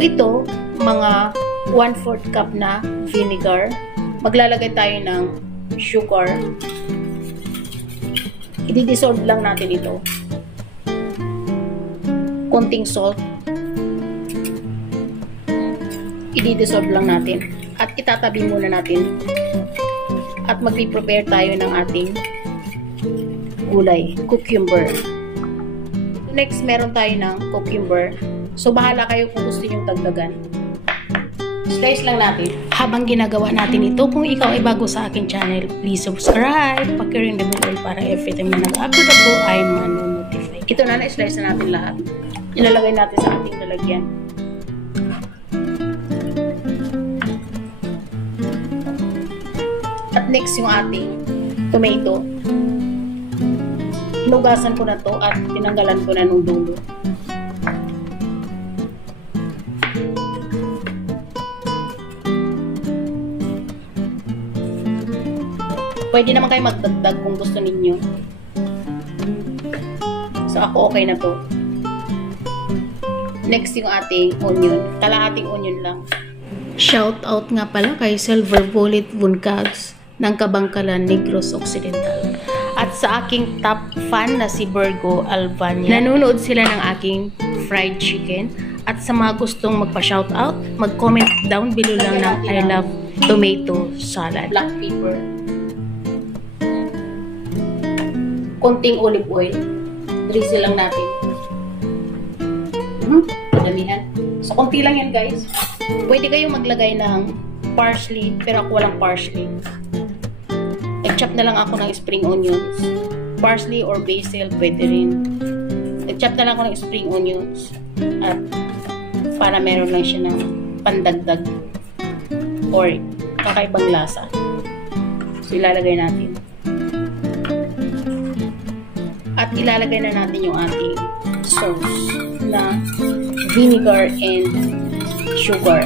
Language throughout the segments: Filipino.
So ito, mga 1/4 cup na vinegar. Maglalagay tayo ng sugar. I-dissolve lang natin ito. Konting salt. I-dissolve lang natin. At itatabi muna natin. At mag-prepare tayo ng ating gulay, cucumber. Next, meron tayo ng cucumber. So, bahala kayo kung gusto nyo dagdagan. Slice lang natin. Habang ginagawa natin ito, kung ikaw ay bago sa aking channel, please subscribe. Paki-ring the bell para every time na nag-upload ako ay manonotify. Ito na, na-slice na natin lahat. Ilalagay natin sa ating lalagyan. At next, yung ating tomato. Hinugasan ko na to at tinanggalan ko na nung dulo. Pwede naman kayo magdagdag kung gusto ninyo. So, ako okay na to. Next, yung ating onion. Kalahating onion lang. Shout out nga pala kay Silver Bullet Buncags ng Kabangkalan, Negros Occidental. At sa aking top fan na si Virgo Albania. Nanonood sila ng aking fried chicken. At sa mga gustong magpa-shoutout, mag-comment down below lang ng I love tomato salad. Black pepper. Konting olive oil. Drizzle lang natin. Padamihan. So, konti lang yan, guys. Pwede kayong maglagay ng parsley, pero ako walang parsley. Nag-chop na lang ako ng spring onions. Parsley or basil, pwede rin. Nag-chop na lang ako ng spring onions. At para meron lang siya ng pandagdag or kakaibang lasa. So, ilalagay natin. At ilalagay na natin yung ating sauce na vinegar and sugar.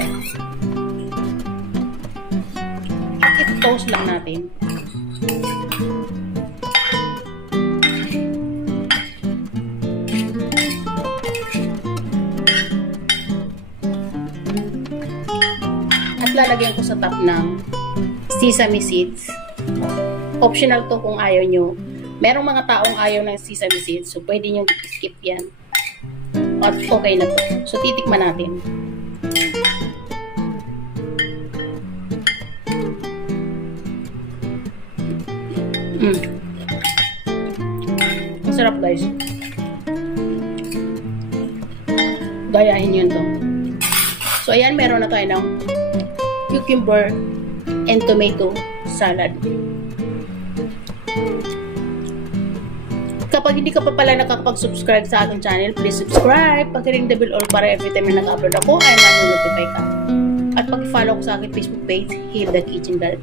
I-toast lang natin. At lalagyan ko sa top ng sesame seeds. Optional to kung ayaw nyo. Merong mga taong ayaw ng sesame seeds, so pwede nyo skip yan. At okay na to. So, titikman natin. Masarap, guys. Gayahin yun to. So, ayan, meron na tayo ng cucumber and tomato salad. Kapag hindi ka pa pala nakakapag-subscribe sa aking channel, please subscribe. Pag-ring the bell all para every time na nag-upload ako, ay manonotify ka. At pag-follow ko sa aking Facebook page, Hilda Kitchen Girl.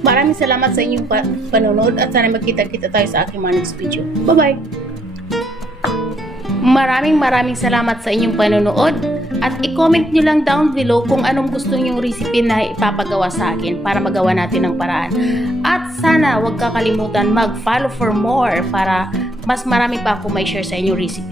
Maraming salamat sa inyong panonood at sana magkita-kita tayo sa aking mga next video. Bye-bye! Maraming salamat sa inyong panonood at i-comment nyo lang down below kung anong gusto nyong recipe na ipapagawa sa akin para magawa natin ng paraan. At sana huwag kakalimutan mag-follow for more para mas marami pa ako may share sa inyong recipe.